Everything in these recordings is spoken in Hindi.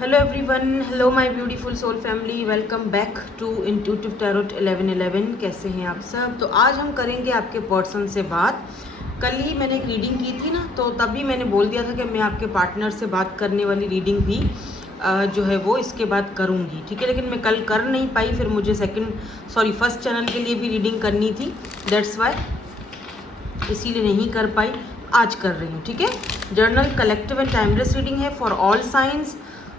Hello everyone, hello my beautiful soul family, welcome back to intuitive tarot 1111। कैसे हैं आप सब? तो आज हम करेंगे आपके पर्सन से बात। कल ही मैंने एक रीडिंग की थी ना, तो तभी मैंने बोल दिया था कि मैं आपके पार्टनर से बात करने वाली रीडिंग भी जो है वो इसके बाद करूँगी, ठीक है। लेकिन मैं कल कर नहीं पाई, फिर मुझे फर्स्ट चैनल के लिए भी रीडिंग करनी थी, दैट्स वाई, इसीलिए नहीं कर पाई। आज कर रही हूँ, ठीक है। Journal collective and timeless reading है फॉर ऑल साइंस।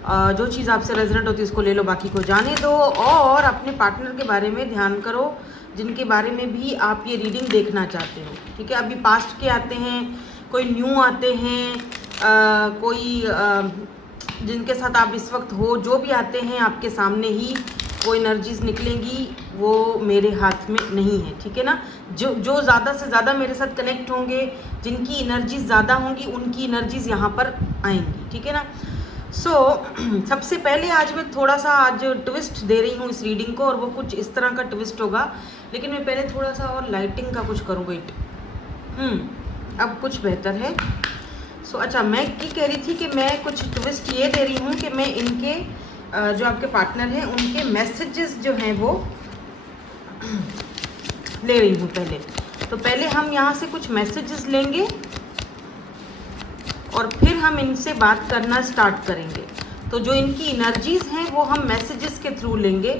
जो चीज़ आपसे रेजोनेट होती है उसको ले लो, बाकी को जाने दो। और अपने पार्टनर के बारे में ध्यान करो, जिनके बारे में भी आप ये रीडिंग देखना चाहते हो, ठीक है। अभी पास्ट के आते हैं, कोई न्यू आते हैं, जिनके साथ आप इस वक्त हो, जो भी आते हैं आपके सामने ही वो एनर्जीज निकलेंगी, वो मेरे हाथ में नहीं है, ठीक है ना। जो ज़्यादा से ज़्यादा मेरे साथ कनेक्ट होंगे, जिनकी एनर्जीज ज़्यादा होंगी, उनकी एनर्जीज यहाँ पर आएंगी, ठीक है ना। सबसे पहले आज मैं थोड़ा सा ट्विस्ट दे रही हूँ इस रीडिंग को, और वो कुछ इस तरह का ट्विस्ट होगा। लेकिन मैं पहले थोड़ा सा और लाइटिंग का कुछ करूँ। वेट, अब कुछ बेहतर है। अच्छा, मैं ये कह रही थी कि मैं कुछ ट्विस्ट ये दे रही हूँ कि मैं इनके जो आपके पार्टनर हैं उनके मैसेजेस जो हैं वो ले रही हूँ पहले। तो पहले हम यहाँ से कुछ मैसेजेस लेंगे और फिर हम इनसे बात करना स्टार्ट करेंगे। तो जो इनकी एनर्जीज हैं वो हम मैसेजेस के थ्रू लेंगे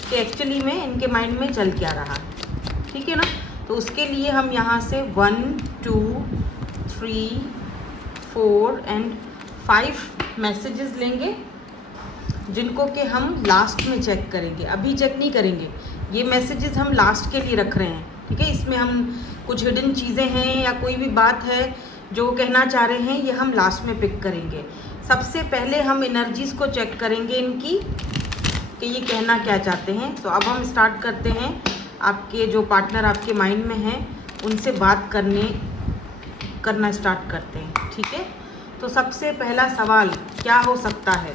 कि एक्चुअली में इनके माइंड में चल क्या रहा है, ठीक है ना। तो उसके लिए हम यहाँ से 1 2 3 4 एंड 5 मैसेजेस लेंगे, जिनको कि हम लास्ट में चेक करेंगे। अभी चेक नहीं करेंगे, ये मैसेजेस हम लास्ट के लिए रख रहे हैं, ठीक है। इसमें हम कुछ हिडन चीज़ें हैं या कोई भी बात है जो कहना चाह रहे हैं, ये हम लास्ट में पिक करेंगे। सबसे पहले हम एनर्जीज़ को चेक करेंगे इनकी कि ये कहना क्या चाहते हैं। तो अब हम स्टार्ट करते हैं, आपके जो पार्टनर आपके माइंड में हैं उनसे बात करना स्टार्ट करते हैं, ठीक है। तो सबसे पहला सवाल क्या हो सकता है,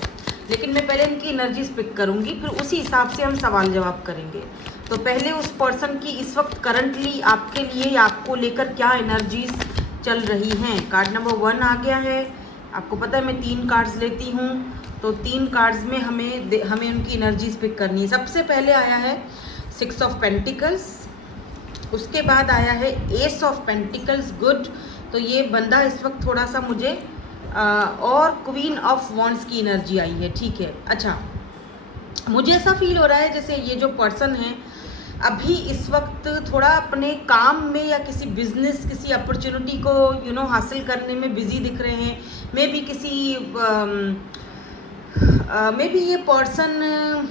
लेकिन मैं पहले इनकी एनर्जीज पिक करूंगी, फिर उसी हिसाब से हम सवाल जवाब करेंगे। तो पहले उस पर्सन की इस वक्त करंटली आपके लिए या आपको लेकर क्या एनर्जीज चल रही हैं। कार्ड नंबर 1 आ गया है। आपको पता है मैं 3 कार्ड्स लेती हूँ, तो 3 कार्ड्स में हमें उनकी एनर्जीज पिक करनी है। सबसे पहले आया है 6 ऑफ पेंटिकल्स, उसके बाद आया है एस ऑफ पेंटिकल्स, गुड। तो ये बंदा इस वक्त थोड़ा सा मुझे और क्वीन ऑफ वॉन्ड्स की एनर्जी आई है, ठीक है। अच्छा, मुझे ऐसा फील हो रहा है जैसे ये जो पर्सन है अभी इस वक्त थोड़ा अपने काम में या किसी बिजनेस, किसी अपॉर्चुनिटी को हासिल करने में बिजी दिख रहे हैं। मे बी ये पर्सन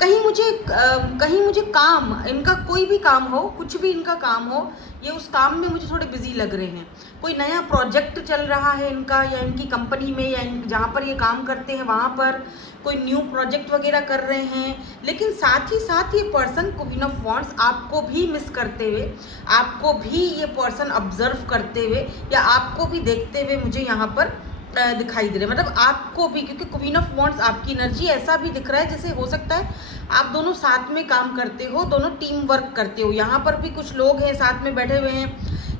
कहीं मुझे काम, इनका कोई भी काम हो, कुछ भी इनका काम हो, ये उस काम में मुझे थोड़े बिजी लग रहे हैं। कोई नया प्रोजेक्ट चल रहा है इनका, या इनकी कंपनी में, या जहाँ पर ये काम करते हैं वहाँ पर कोई न्यू प्रोजेक्ट वगैरह कर रहे हैं। लेकिन साथ ही साथ ये पर्सन क्वीन ऑफ वॉन्ड्स आपको भी मिस करते हुए, आपको भी ये पर्सन ऑब्जर्व करते हुए या आपको भी देखते हुए मुझे यहाँ पर दिखाई दे रहे हैं। मतलब आपको भी, क्योंकि क्वीन ऑफ वॉन्ड्स आपकी एनर्जी ऐसा भी दिख रहा है जैसे हो सकता है आप दोनों साथ में काम करते हो, दोनों टीम वर्क करते हो। यहाँ पर भी कुछ लोग हैं साथ में बैठे हुए हैं,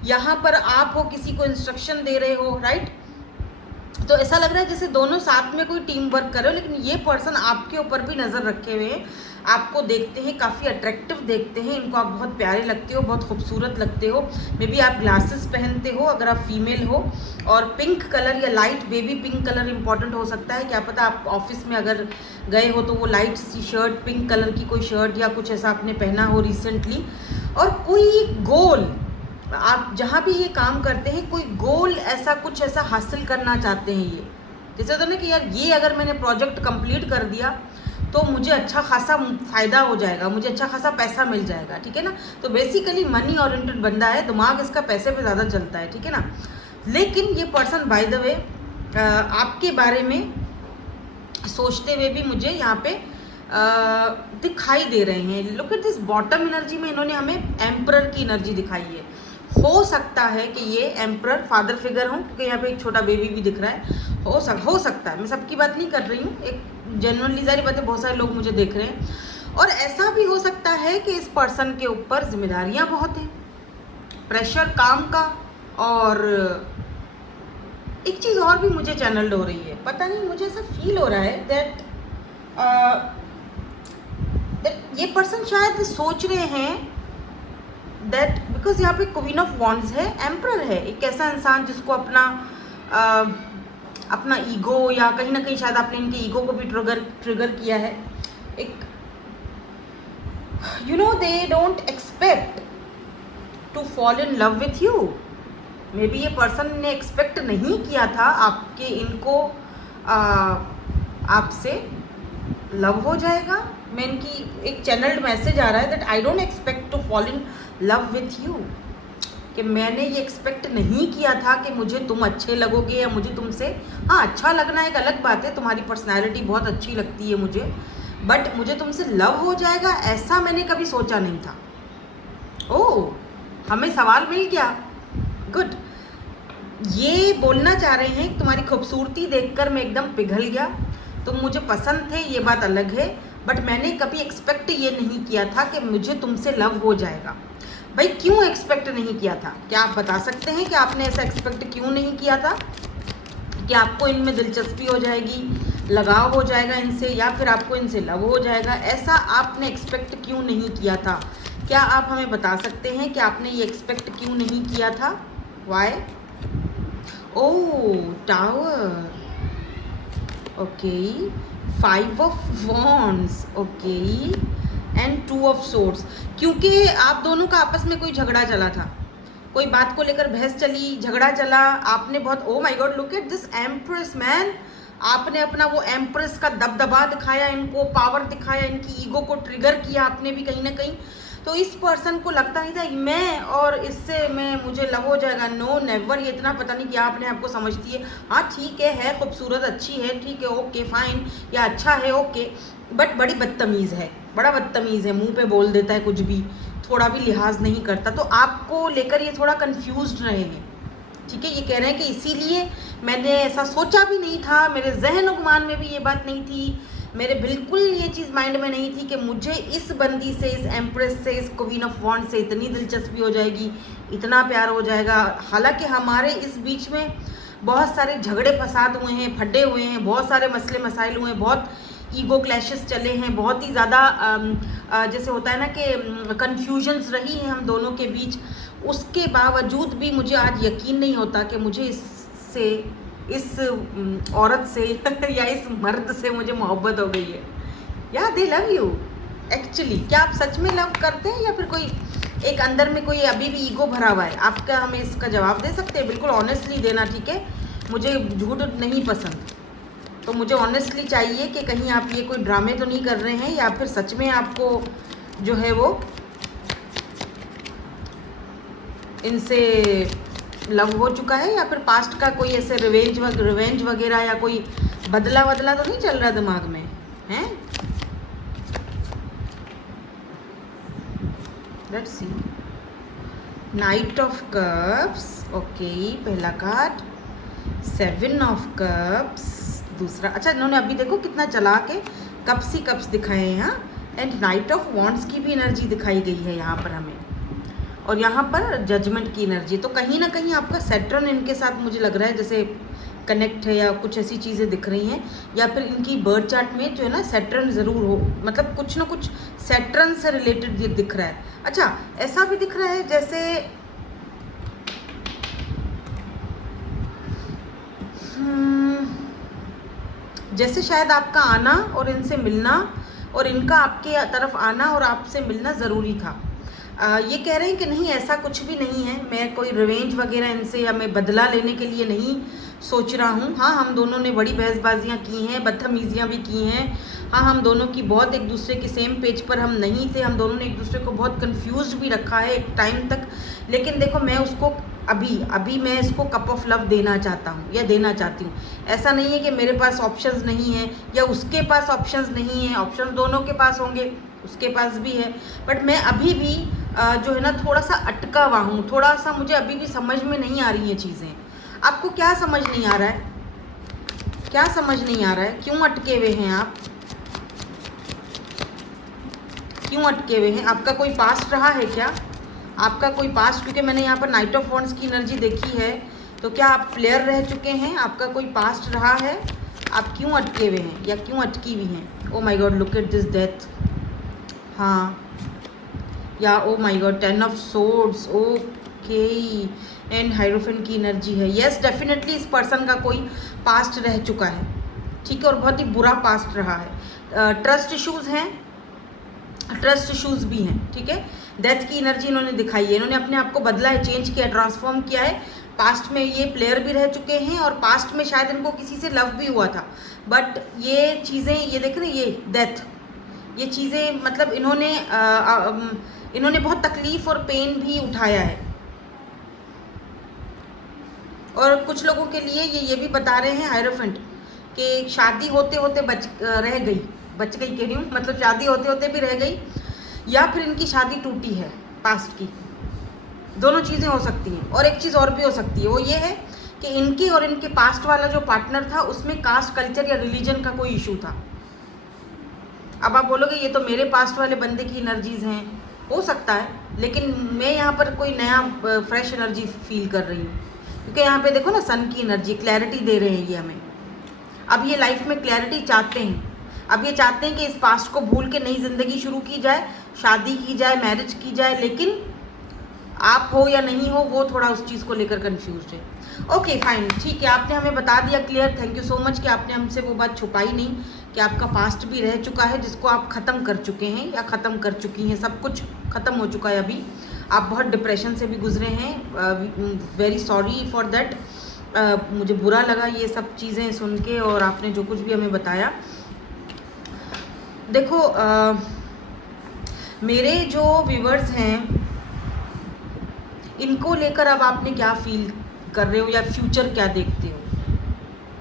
यहाँ पर आप हो किसी को इंस्ट्रक्शन दे रहे हो, राइट। तो ऐसा लग रहा है जैसे दोनों साथ में कोई टीम वर्क कर रहे हो। लेकिन ये पर्सन आपके ऊपर भी नज़र रखे हुए हैं, आपको देखते हैं, काफ़ी अट्रैक्टिव देखते हैं, इनको आप बहुत प्यारे लगते हो, बहुत खूबसूरत लगते हो। मे बी आप ग्लासेस पहनते हो अगर आप फीमेल हो, और पिंक कलर या light baby pink colour important हो सकता है। क्या पता आप ऑफिस में अगर गए हो तो वो लाइट सी शर्ट, पिंक कलर की कोई शर्ट या कुछ ऐसा आपने पहना हो रिसेंटली। और कोई गोल, आप जहाँ भी ये काम करते हैं, कोई गोल ऐसा कुछ ऐसा हासिल करना चाहते हैं। ये जैसे होता है ना कि यार ये अगर मैंने प्रोजेक्ट कंप्लीट कर दिया तो मुझे अच्छा खासा फ़ायदा हो जाएगा, मुझे अच्छा खासा पैसा मिल जाएगा, ठीक है ना। तो बेसिकली मनी ओरिएंटेड बंदा है, दिमाग इसका पैसे पे ज़्यादा चलता है, ठीक है ना। लेकिन ये पर्सन बाय द वे आपके बारे में सोचते हुए भी मुझे यहाँ पे दिखाई दे रहे हैं। Look at this bottom energy में इन्होंने हमें एम्परर की एनर्जी दिखाई है। हो सकता है कि ये एम्परर फादर फिगर हो, क्योंकि यहाँ पे एक छोटा बेबी भी दिख रहा है। हो सकता है, मैं सबकी बात नहीं कर रही हूँ, एक जेन्युइनली जारी बात है, बहुत सारे लोग मुझे देख रहे हैं। और ऐसा भी हो सकता है कि इस पर्सन के ऊपर जिम्मेदारियाँ बहुत हैं, प्रेशर काम का, और एक चीज़ और भी मुझे चैनल्ड हो रही है, पता नहीं मुझे ऐसा फील हो रहा है दैट ये पर्सन शायद सोच रहे हैं दैट बिकॉज यहाँ पे क्वीन ऑफ वॉन्ड्स है, एम्परर है, एक ऐसा इंसान जिसको अपना अपना ईगो या कहीं ना कहीं शायद आपने इनके ईगो को भी ट्रिगर किया है। एक you know they don't expect to fall in love with you. Maybe ये पर्सन ने एक्सपेक्ट नहीं किया था आपके इनको आपसे लव हो जाएगा। मैं इनकी एक चैनल्ड मैसेज आ रहा है that I don't expect to fall in love with you, कि मैंने ये एक्सपेक्ट नहीं किया था कि मुझे तुम अच्छे लगोगे या मुझे तुमसे, हाँ अच्छा लगना एक अलग बात है, तुम्हारी पर्सनैलिटी बहुत अच्छी लगती है मुझे, बट मुझे तुमसे लव हो जाएगा ऐसा मैंने कभी सोचा नहीं था। ओह, हमें सवाल मिल गया, गुड। ये बोलना चाह रहे हैं तुम्हारी खूबसूरती देखकर मैं एकदम पिघल गया, तुम मुझे पसंद थे ये बात अलग है, बट मैंने कभी एक्सपेक्ट ये नहीं किया था कि मुझे तुमसे लव हो जाएगा। भाई क्यों एक्सपेक्ट नहीं किया था? क्या आप बता सकते हैं कि आपने ऐसा एक्सपेक्ट क्यों नहीं किया था कि आपको इनमें दिलचस्पी हो जाएगी, लगाव हो जाएगा इनसे, या फिर आपको इनसे लव हो जाएगा? ऐसा आपने एक्सपेक्ट क्यों नहीं किया था? क्या आप हमें बता सकते हैं कि आपने ये एक्सपेक्ट क्यों नहीं किया था? Why? Oh, tower, okay, 5 of wands, okay, and 2 of swords. क्योंकि आप दोनों का आपस में कोई झगड़ा चला था, कोई बात को लेकर बहस चली, झगड़ा चला, आपने बहुत, ओ my god look at this empress man, आपने अपना वो एम्प्रेस का दबदबा दिखाया, इनको पावर दिखाया, इनकी ईगो को ट्रिगर किया आपने भी कहीं ना कहीं। तो इस पर्सन को लगता नहीं था मैं और इससे मैं मुझे लव हो जाएगा, नो नेवर। ये इतना पता नहीं क्या अपने आप को समझती है, हाँ ठीक है खूबसूरत अच्छी है, ठीक है ओके फाइन, या अच्छा है ओके, बट बड़ी बदतमीज़ है, बड़ा बदतमीज़ है, मुंह पे बोल देता है कुछ भी, थोड़ा भी लिहाज नहीं करता। तो आपको लेकर ये थोड़ा कंफ्यूज्ड रहे हैं, ठीक है। ये कह रहे हैं कि इसीलिए मैंने ऐसा सोचा भी नहीं था, मेरे जहन गुमान में भी ये बात नहीं थी, मेरे बिल्कुल ये चीज़ माइंड में नहीं थी कि मुझे इस बंदी से, इस एम्प्रेस से, इस क्वीन ऑफ वॉन्ड से इतनी दिलचस्पी हो जाएगी, इतना प्यार हो जाएगा। हालांकि हमारे इस बीच में बहुत सारे झगड़े फसाद हुए हैं, फड्डे हुए हैं, बहुत सारे मसले मसाइल हुए हैं, बहुत ईगो क्लैशेस चले हैं, बहुत ही ज़्यादा जैसे होता है ना कि कन्फ्यूजन्स रही हैं हम दोनों के बीच। उसके बावजूद भी मुझे आज यकीन नहीं होता कि मुझे इससे, इस औरत से या इस मर्द से मुझे मोहब्बत हो गई है। या दे लव यू एक्चुअली। क्या आप सच में लव करते हैं या फिर कोई एक अंदर में कोई अभी भी ईगो भरा हुआ है? आपका हमें इसका जवाब दे सकते हैं, बिल्कुल ऑनेस्टली देना, ठीक है। मुझे झूठ नहीं पसंद, तो मुझे ऑनेस्टली चाहिए कि कहीं आप ये कोई ड्रामे तो नहीं कर रहे हैं, या फिर सच में आपको जो है वो इनसे लव हो चुका है, या फिर पास्ट का कोई ऐसे रिवेंज वगैरह या कोई बदला तो नहीं चल रहा दिमाग में हैं? Let's see, night of cups, okay, पहला कार्ड, 7 ऑफ कप्स दूसरा। अच्छा, इन्होंने अभी देखो कितना चला के कप्स ही कप्स दिखाए हैं, हाँ। एंड नाइट ऑफ वॉन्ड्स की भी एनर्जी दिखाई गई है यहाँ पर हमें, और यहाँ पर जजमेंट की एनर्जी। तो कहीं ना कहीं आपका सैटर्न इनके साथ मुझे लग रहा है जैसे कनेक्ट है, या कुछ ऐसी चीज़ें दिख रही हैं, या फिर इनकी बर्थ चार्ट में जो है ना सैटर्न ज़रूर हो, मतलब कुछ ना कुछ सैटर्न से रिलेटेड दिख रहा है। अच्छा, ऐसा भी दिख रहा है जैसे जैसे शायद आपका आना और इनसे मिलना, और इनका आपके तरफ आना और आपसे मिलना ज़रूरी था। ये कह रहे हैं कि नहीं ऐसा कुछ भी नहीं है, मैं कोई रिवेंज वगैरह इनसे या मैं बदला लेने के लिए नहीं सोच रहा हूँ। हाँ, हम दोनों ने बड़ी बहसबाजियाँ की हैं, बदतमीजियाँ भी की हैं, हाँ हम दोनों की बहुत एक दूसरे के सेम पेज पर हम नहीं थे, हम दोनों ने एक दूसरे को बहुत कंफ्यूज भी रखा है एक टाइम तक। लेकिन देखो, मैं उसको अभी मैं इसको कप ऑफ लव देना चाहता हूँ या देना चाहती हूँ। ऐसा नहीं है कि मेरे पास ऑप्शंस नहीं है या उसके पास ऑप्शंस नहीं है, ऑप्शंस दोनों के पास होंगे, उसके पास भी है, बट मैं अभी भी जो है ना थोड़ा सा अटका हुआ हूँ, थोड़ा सा मुझे अभी भी समझ में नहीं आ रही हैं चीज़ें। आपको क्या समझ नहीं आ रहा है? क्या समझ नहीं आ रहा है? क्यों अटके हुए हैं आप? क्यों अटके हुए हैं? आपका कोई पास्ट रहा है क्या? आपका कोई पास्ट, क्योंकि मैंने यहाँ पर नाइट ऑफ वॉन्ड्स की एनर्जी देखी है तो क्या आप प्लेयर रह चुके हैं, आपका कोई पास्ट रहा है, आप क्यों अटके हुए हैं या क्यों अटकी हुई हैं? Oh my god, look at this death. हाँ, yeah oh my god, 10 of swords, okay, and hierophant की एनर्जी है। यस, डेफिनेटली इस पर्सन का कोई पास्ट रह चुका है, ठीक है, और बहुत ही बुरा पास्ट रहा है। ट्रस्ट इश्यूज हैं, ट्रस्ट इश्यूज भी हैं, ठीक है। डेथ की एनर्जी इन्होंने दिखाई है, इन्होंने अपने आप को बदला है, चेंज किया, ट्रांसफॉर्म किया है। पास्ट में ये प्लेयर भी रह चुके हैं और पास्ट में शायद इनको किसी से लव भी हुआ था, बट ये चीज़ें, ये देख रहे हैं, ये डेथ, ये चीज़ें मतलब इन्होंने बहुत तकलीफ और पेन भी उठाया है। और कुछ लोगों के लिए ये भी बता रहे हैं हायरोफेंट कि शादी होते होते बच गई कह रही हूँ, मतलब शादी होते होते भी रह गई, या फिर इनकी शादी टूटी है पास्ट की, दोनों चीज़ें हो सकती हैं। और एक चीज़ और भी हो सकती है, वो ये है कि इनके और इनके पास्ट वाला जो पार्टनर था उसमें कास्ट, कल्चर या रिलीजन का कोई इशू था। अब आप बोलोगे ये तो मेरे पास्ट वाले बंदे की एनर्जीज हैं, हो सकता है, लेकिन मैं यहाँ पर कोई नया फ्रेश एनर्जी फील कर रही हूँ, क्योंकि यहाँ पे देखो ना, सन की एनर्जी, क्लैरिटी दे रहे हैं ये हमें। अब ये लाइफ में क्लैरिटी चाहते हैं, अब ये चाहते हैं कि इस पास्ट को भूल के नई ज़िंदगी शुरू की जाए, शादी की जाए, मैरिज की जाए, लेकिन आप हो या नहीं हो, वो थोड़ा उस चीज़ को लेकर कंफ्यूज है। ओके फाइन, ठीक है, आपने हमें बता दिया clear, thank you so much कि आपने हमसे वो बात छुपाई नहीं कि आपका पास्ट भी रह चुका है जिसको आप ख़त्म कर चुके हैं या ख़त्म कर चुकी हैं, सब कुछ ख़त्म हो चुका है। अभी आप बहुत डिप्रेशन से भी गुजरे हैं, वेरी सॉरी फॉर दैट। मुझे बुरा लगा ये सब चीज़ें सुन के, और आपने जो कुछ भी हमें बताया। देखो मेरे जो व्यूवर्स हैं, इनको लेकर अब आपने क्या फील कर रहे हो या फ्यूचर क्या देखते हो,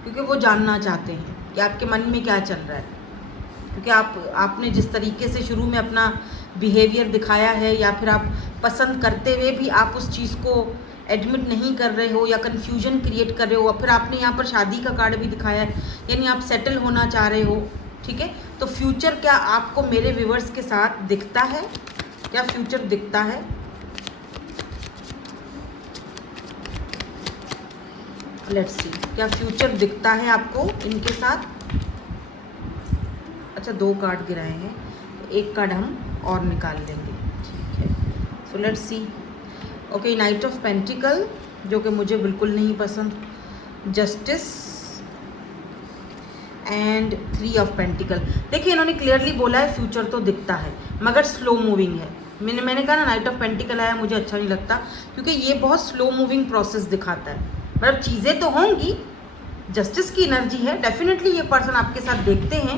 क्योंकि वो जानना चाहते हैं कि आपके मन में क्या चल रहा है, क्योंकि आपने जिस तरीके से शुरू में अपना बिहेवियर दिखाया है, या फिर आप पसंद करते हुए भी आप उस चीज़ को एडमिट नहीं कर रहे हो या कन्फ्यूजन क्रिएट कर रहे हो, और फिर आपने यहाँ पर शादी का कार्ड भी दिखाया है, यानी आप सेटल होना चाह रहे हो, ठीक है। तो फ्यूचर क्या आपको मेरे व्यूवर्स के साथ दिखता है, क्या फ्यूचर दिखता है? लेट्स सी, क्या फ्यूचर दिखता है आपको इनके साथ? अच्छा, 2 कार्ड गिराए हैं, तो एक कार्ड हम और निकाल लेंगे, ठीक है। So let's see. Okay, night of pentacle, जो कि मुझे बिल्कुल नहीं पसंद, जस्टिस एंड 3 ऑफ पेंटिकल। देखिए, इन्होंने क्लियरली बोला है फ्यूचर तो दिखता है, मगर स्लो मूविंग है। मैंने कहा ना, नाइट ऑफ पेंटिकल आया, मुझे अच्छा नहीं लगता, क्योंकि ये बहुत स्लो मूविंग प्रोसेस दिखाता है, मतलब चीज़ें तो होंगी, जस्टिस की एनर्जी है, डेफिनेटली ये पर्सन आपके साथ देखते हैं,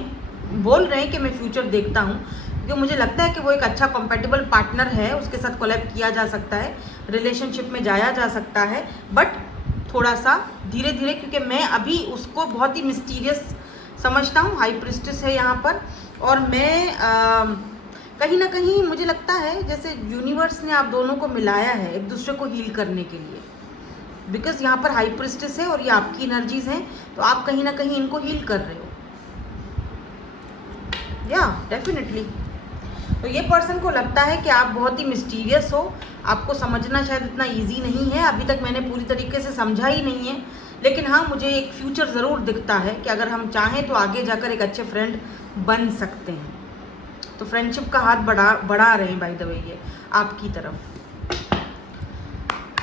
बोल रहे हैं कि मैं फ्यूचर देखता हूँ, क्योंकि मुझे लगता है कि वो एक अच्छा कंपैटिबल पार्टनर है, उसके साथ कोलैब किया जा सकता है, रिलेशनशिप में जाया जा सकता है, बट थोड़ा सा धीरे धीरे, क्योंकि मैं अभी उसको बहुत ही मिस्टीरियस समझता हूँ, हाई प्रिस्टेस है यहाँ पर, और मैं कहीं ना कहीं मुझे लगता है जैसे यूनिवर्स ने आप दोनों को मिलाया है एक दूसरे को हील करने के लिए, बिकॉज यहाँ पर हाई प्रिस्टेस है और ये आपकी एनर्जीज हैं, तो आप कहीं ना कहीं इनको हील कर रहे हो, या डेफिनेटली। तो ये पर्सन को लगता है कि आप बहुत ही मिस्टीरियस हो, आपको समझना शायद इतना इजी नहीं है, अभी तक मैंने पूरी तरीके से समझा ही नहीं है, लेकिन हाँ, मुझे एक फ्यूचर ज़रूर दिखता है कि अगर हम चाहें तो आगे जाकर एक अच्छे फ्रेंड बन सकते हैं। तो फ्रेंडशिप का हाथ बढ़ा रहे हैं बाय द वे ये आपकी तरफ।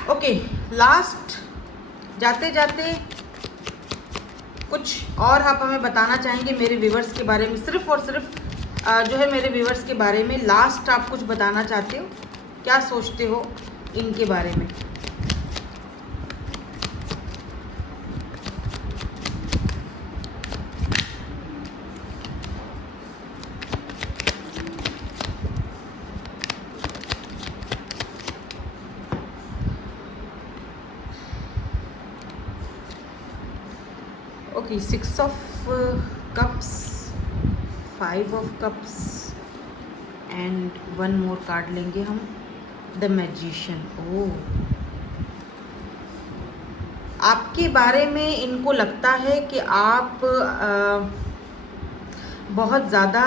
ओके, लास्ट जाते जाते कुछ और आप हमें बताना चाहेंगे मेरे व्यूवर्स के बारे में, सिर्फ और सिर्फ जो है मेरे व्यूवर्स के बारे में लास्ट आप कुछ बताना चाहते हो, क्या सोचते हो इनके बारे में? Okay, 6 of cups, 5 of cups and 1 more card लेंगे हम, द मैजिशियन। ओह, आपके बारे में इनको लगता है कि आप बहुत ज़्यादा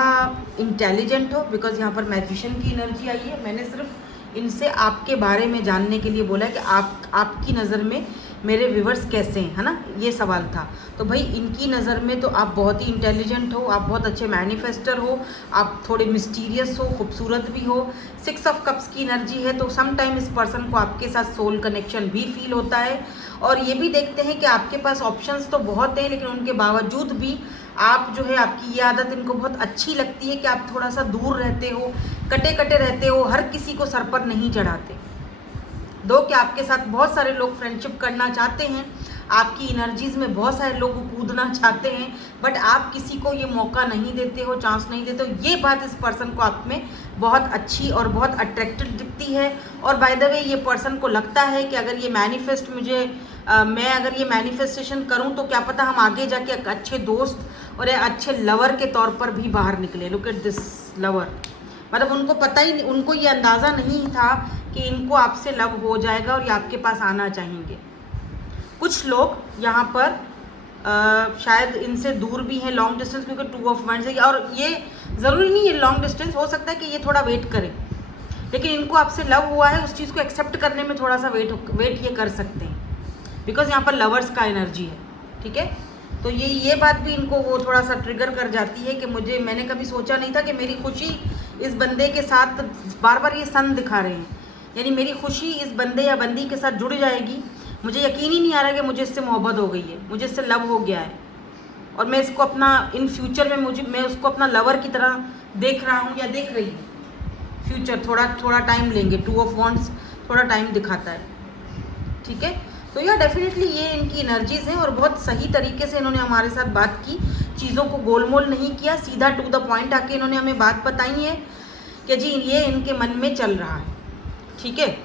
इंटेलिजेंट हो, बिकॉज यहाँ पर मैजिशियन की एनर्जी आई है। मैंने सिर्फ इनसे आपके बारे में जानने के लिए बोला है कि आपकी नज़र में मेरे व्यूवर्स कैसे हैं, है ना, ये सवाल था। तो भाई इनकी नज़र में तो आप बहुत ही इंटेलिजेंट हो, आप बहुत अच्छे मैनिफेस्टर हो, आप थोड़े मिस्टीरियस हो, खूबसूरत भी हो। 6 ऑफ कप्स की एनर्जी है, तो सम टाइम इस पर्सन को आपके साथ सोल कनेक्शन भी फील होता है। और ये भी देखते हैं कि आपके पास ऑप्शंस तो बहुत हैं, लेकिन उनके बावजूद भी आप जो है, आपकी ये आदत इनको बहुत अच्छी लगती है कि आप थोड़ा सा दूर रहते हो, कटे कटे रहते हो, हर किसी को सर पर नहीं चढ़ाते। दो कि आपके साथ बहुत सारे लोग फ्रेंडशिप करना चाहते हैं, आपकी एनर्जीज़ में बहुत सारे लोग कूदना चाहते हैं, बट आप किसी को ये मौका नहीं देते हो, चांस नहीं देते हो। ये बात इस पर्सन को आप में बहुत अच्छी और बहुत अट्रैक्टिव दिखती है। और बाय द वे ये पर्सन को लगता है कि अगर ये मैनिफेस्ट मैं अगर ये मैनिफेस्टेशन करूं तो क्या पता हम आगे जाके एक अच्छे दोस्त और एक अच्छे लवर के तौर पर भी बाहर निकले। लुक एट दिस लवर, मतलब उनको पता ही नहीं, उनको ये अंदाज़ा नहीं था कि इनको आपसे लव हो जाएगा और ये आपके पास आना चाहेंगे। कुछ लोग यहाँ पर शायद इनसे दूर भी हैं, लॉन्ग डिस्टेंस, क्योंकि 2 ऑफ वंड्स है। और ये ज़रूरी नहीं है लॉन्ग डिस्टेंस, हो सकता है कि ये थोड़ा वेट करें, लेकिन इनको आपसे लव हुआ है, उस चीज़ को एक्सेप्ट करने में थोड़ा सा वेट ये कर सकते हैं, बिकॉज यहाँ पर लवर्स का एनर्जी है। ठीक है, तो ये बात भी इनको वो थोड़ा सा ट्रिगर कर जाती है कि मैंने कभी सोचा नहीं था कि मेरी खुशी इस बंदे के साथ, बार बार ये सन दिखा रहे हैं, यानी मेरी खुशी इस बंदे या बंदी के साथ जुड़ जाएगी। मुझे यकीन ही नहीं आ रहा कि मुझे इससे मोहब्बत हो गई है, मुझे इससे लव हो गया है, और मैं इसको अपना इन फ्यूचर में मैं उसको अपना लवर की तरह देख रहा हूँ या देख रही हूँ। फ्यूचर थोड़ा टाइम लेंगे, 2 ऑफ वॉन्ड्स थोड़ा टाइम दिखाता है। ठीक है, तो यह डेफिनेटली ये इनकी एनर्जीज़ हैं, और बहुत सही तरीके से इन्होंने हमारे साथ बात की, चीज़ों को गोलमोल नहीं किया, सीधा टू द पॉइंट आके इन्होंने हमें बात बताई है कि जी ये इनके मन में चल रहा है। ठीक है,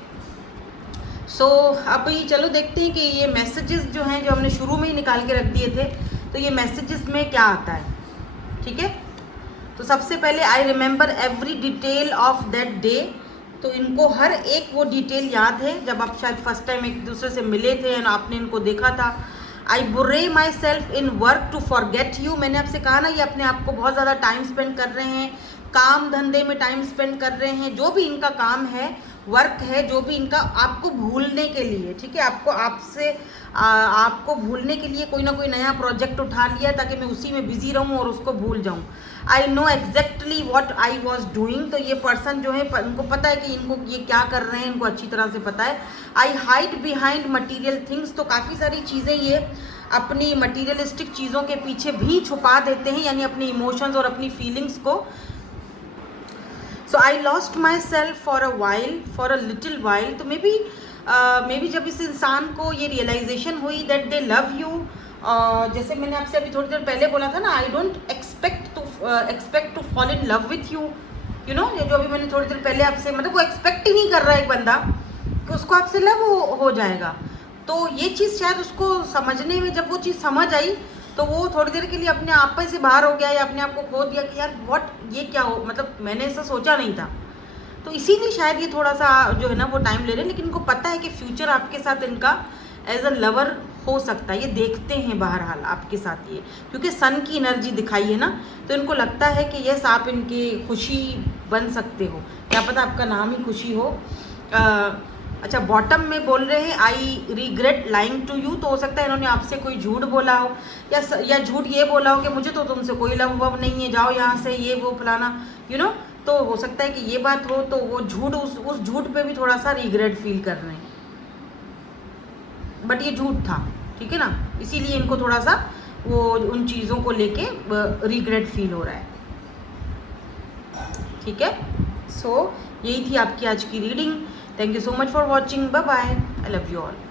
सो अब ये चलो देखते हैं कि ये मैसेजेस जो हैं, जो हमने शुरू में ही निकाल के रख दिए थे, तो ये मैसेजेस में क्या आता है। ठीक है, तो सबसे पहले I remember every detail of that day, तो इनको हर एक वो डिटेल याद है जब आप शायद फर्स्ट टाइम एक दूसरे से मिले थे और आपने इनको देखा था। I buried myself in work to forget you, मैंने आपसे कहा ना, ये अपने आप को बहुत ज़्यादा टाइम स्पेंड कर रहे हैं, काम धंधे में टाइम स्पेंड कर रहे हैं, जो भी इनका काम है, वर्क है, जो भी इनका, आपको भूलने के लिए। ठीक है, आपको भूलने के लिए कोई ना कोई नया प्रोजेक्ट उठा लिया ताकि मैं उसी में बिजी रहूं और उसको भूल जाऊं। I know exactly what I was doing, तो ये पर्सन जो है इनको पता है कि इनको ये क्या कर रहे हैं, इनको अच्छी तरह से पता है। आई हाइड बिहाइंड मटीरियल थिंग्स, तो काफ़ी सारी चीज़ें ये अपनी मटीरियलिस्टिक चीज़ों के पीछे भी छुपा देते हैं, यानी अपनी इमोशंस और अपनी फीलिंग्स को। So I lost myself for a little while, तो मे बी जब इस इंसान को ये रियलाइजेशन हुई दैट दे लव यू, जैसे मैंने आपसे अभी थोड़ी देर पहले बोला था ना, I don't expect to fall in love with you, you know, ये जो अभी मैंने थोड़ी देर पहले आपसे, मतलब वो एक्सपेक्ट ही नहीं कर रहा है एक बंदा कि उसको आपसे लव हो जाएगा। तो ये चीज़ शायद उसको समझने में, जब वो चीज़ समझ आई, तो वो थोड़ी देर के लिए अपने आप पे से बाहर हो गया या अपने आप को खो दिया कि यार व्हाट, ये क्या हो, मतलब मैंने ऐसा सोचा नहीं था। तो इसीलिए शायद ये थोड़ा सा जो है ना वो टाइम ले रहे हैं, लेकिन इनको पता है कि फ्यूचर आपके साथ इनका एज अ लवर हो सकता है। ये देखते हैं बहरहाल आपके साथ ये, क्योंकि सन की एनर्जी दिखाई है ना, तो इनको लगता है कि यस आप इनकी खुशी बन सकते हो, क्या पता आपका नाम ही खुशी हो। अच्छा, बॉटम में बोल रहे हैं I regret lying to you, तो हो सकता है इन्होंने आपसे कोई झूठ बोला हो, या झूठ ये बोला हो कि मुझे तो तुमसे कोई लव वव नहीं है, जाओ यहाँ से, ये वो फलाना, यू नो। तो हो सकता है कि ये बात हो, तो वो झूठ, उस झूठ पे भी थोड़ा सा रिग्रेट फील कर रहे हैं, बट ये झूठ था। ठीक है ना, इसीलिए इनको थोड़ा सा वो उन चीज़ों को लेके रिग्रेट फील हो रहा है। ठीक है, सो यही थी आपकी आज की reading. Thank you so much for watching. Bye bye. I love you all.